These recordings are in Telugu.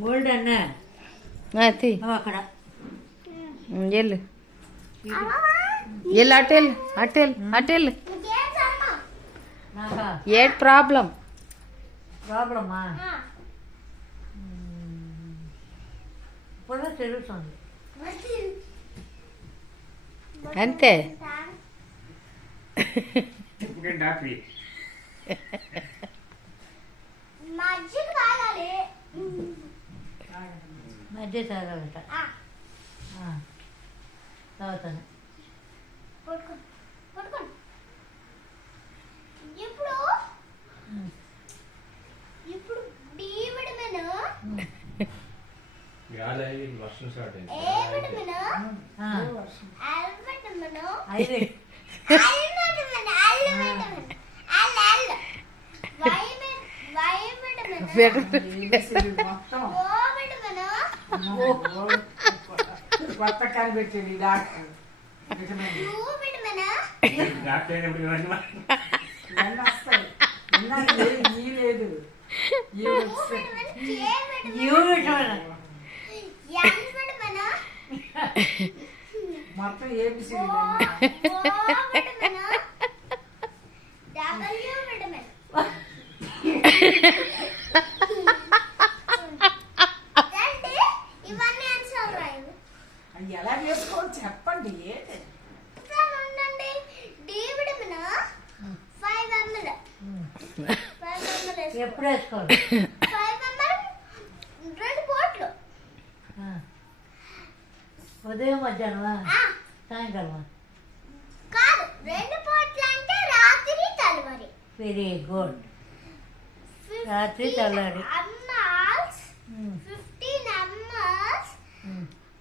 గోల్డ్ అన్నా అక్కడ వెళ్ళు వెళ్ళు అటెళ్ళు అటెళ్ళు ఏట్ ప్రాబ్లమా ఇప్పుడు తెలుస్తుంది అంతే మధ్య తాగాలట తాగుతాను ఇప్పుడు డి విటమిన్ వర్షం స్టార్ట్ అయింది ఏ విటమిన్ ఎల్ విటమిన్ అయితే L vitamin Y vitamin O vitamin కొత్త కనిపెట్టింది డాక్టర్ యు విటమిన్ డాక్టర్ అయినప్పుడు ఇవన్నీ ఇవన్నీ వస్తాయి ఈ లేదు ఈ వస్తాయి. K vitamin U vitamin N vitamin మొత్తం ABC O vitamin W vitamin రండి ఇవన్నీ ఆన్సర్ రాయండి అది ఎలా వేసుకోవాలి చెప్పండి ఏంటి సార్ ఉండండి డి విటమిన్ 5 ml 5 ml ఎప్పుడు వేసుకోవాలి 5 ml 2 బాటిల్ ఉదయం మధ్యాహ్నమా ఆ సాయంకాలమా కాదు 2 బాటిల్ అంటే రాత్రి తెల్లవారి వెరీ గుడ్ రాత్రి తెల్లారి mls 15 mls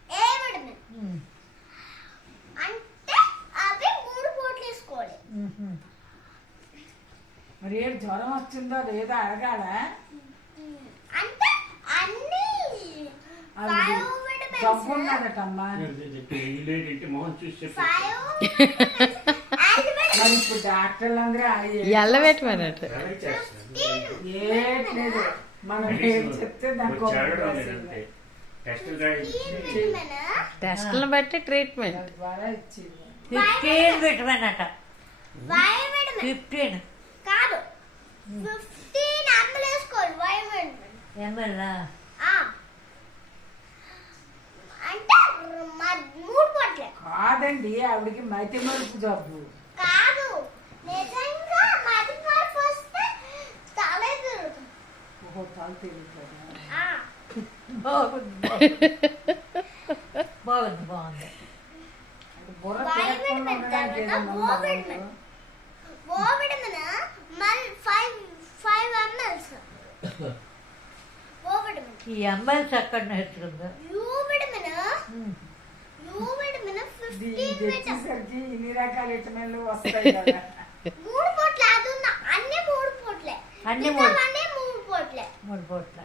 ఏ విటమిన్ అంటే అవి 3 బాటిల్ వేసుకోవాలి మరి ఏంటి జ్వరం వచ్చిందో లేదో అడగాల అంటే అన్ని 5 విటమిన్స్ జబ్బు ఉన్నదటమ్మా చెప్పి ఏంటి మొహం చూసి చెప్పి 5 మరి ఇప్పుడు డాక్టర్లు అందరూ ఎల్లబెట్టమన్నట్టు ఏట్లేదు మనం ఏం చెప్తే దానికి ఒక లేదంటే టెస్టులు రాయించి టెస్ట్లను బట్టి ట్రీట్మెంట్ ద్వారా ఇచ్చింది 15 విటమిన్ అట 5 విటమిన్ 15 కాదు 15 ml వేసుకోవాలి 5 విటమిన్ ఎంఎల్ అంటే 3 బాటిల్ కాదండి ఆవిడకి మైతి మరుపు జబ్బు కాదు నిజంగా మది మార్పు వస్తే తలే తిరుగుతుంది ఓహో తల తిరుగుతుందా బాగుంది అంటే బుర్ర వై తిరగకుండా విటమిన్ ఉండడానికి తర్వాత ఏదైనా ఓ ఉందా విటమిన్ ఓ విటమిన్ మళ్ళీ 5 mls ఓ విటమిన్ ఈ ఎంఎల్స్ ఎక్కడ నేర్చుకుందా యు విటమిన్ 15 ఇది విటమిన్ తెచ్చేసరికి ఇన్ని రకాల విటమిన్లు వస్తాయి కదా 3 బాటిల్ అది ఉన్న అన్ని 3 బాటిలే అన్ని అన్ని 3 బాటిలే 3 పూట్ల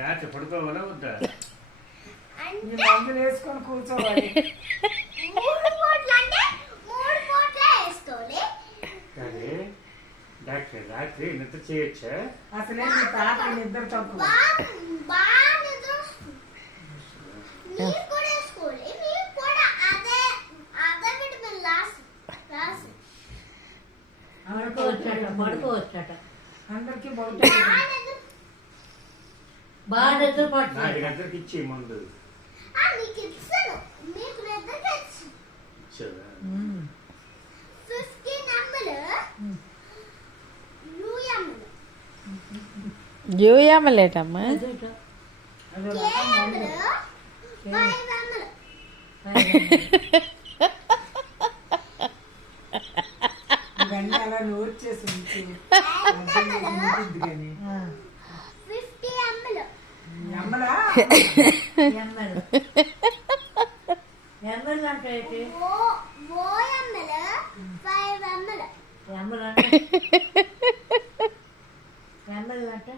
రాత్రి పడుకోవాలా వద్దా ఈ అంటే మందులు వేసుకొని కూర్చోవాలి 3 బాటిల్ అంటే 3 బాటిలే వేసుకోవాలి కానీ డాక్టర్ రాత్రి నిద్ర చేయొచ్చా అసలే మీ తాత నిద్ర తక్కువ బాగా నిద్ర వస్తుంది మీరు కూడా వేసుకోవాలి మీరు కూడా అదే విటమిన్ లాస్ట్ పడుకోవచ్చట అందరికి బౌట బాగా నిద్ర 4 పడుతుంది గంటలకు ఇచ్చే మందు నీకు ఇస్తాను మీకు నిద్రకి వచ్చి ఇచ్చారా 15 ml యూయమలేటమ్మా KML 5 ml ఇవన్నీ అలా నోట్ చేసి ఉంచి ఉంటుంది కానీ 50 ml అమ్మలా ఎంఎల్ ఎంఎల్ అంటే ఏంటి OML 5 ml ఎంఎల్ అంటే ఎంఎల్ అంటే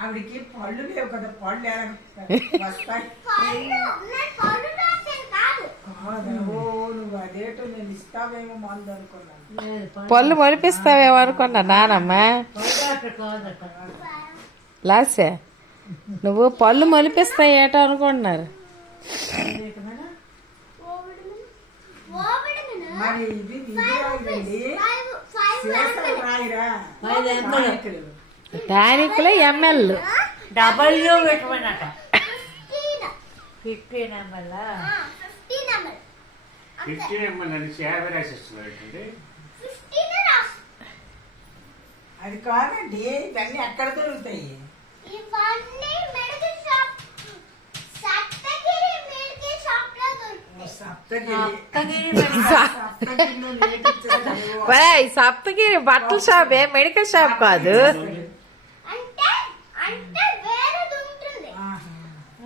ఆవిడికి పళ్ళు లేవు కదా పళ్ళు ఎలా వస్తాయి పళ్ళు రాసేది కాదు కాదా? ఓ నువ్వు అదేటో నేను ఇస్తావేమో మందు అనుకున్నాను లేదు పళ్ళు మొలిపిస్తావేమో అనుకున్నా నానమ్మ పౌడర్ కాదట లాసే నువ్వు పళ్ళు మొలిపిస్తాయి ఏటో అనుకుంటున్నారు. విటమిన్ మరి ఇది రాయండి శేషాలు రాయిరా 5 ml టానిక్లో ఎంఎల్. డబ్ల్యూ విటమిన్ అట 15 ml 15 ml అని 50 రాసిస్తున్నారు ఏంటండి? అది కాదండి ఇవన్నీ ఎక్కడ దొరుకుతాయి? ఇవన్నీ medical shop Saptagiri medical shop లో దొరుకుతాయి. సప్తగిరి సప్తగిరిలో రేట్ ఇచ్చేస్తారు. సప్తగిరి బట్టల షాపే, మెడికల్ షాప్ కాదు.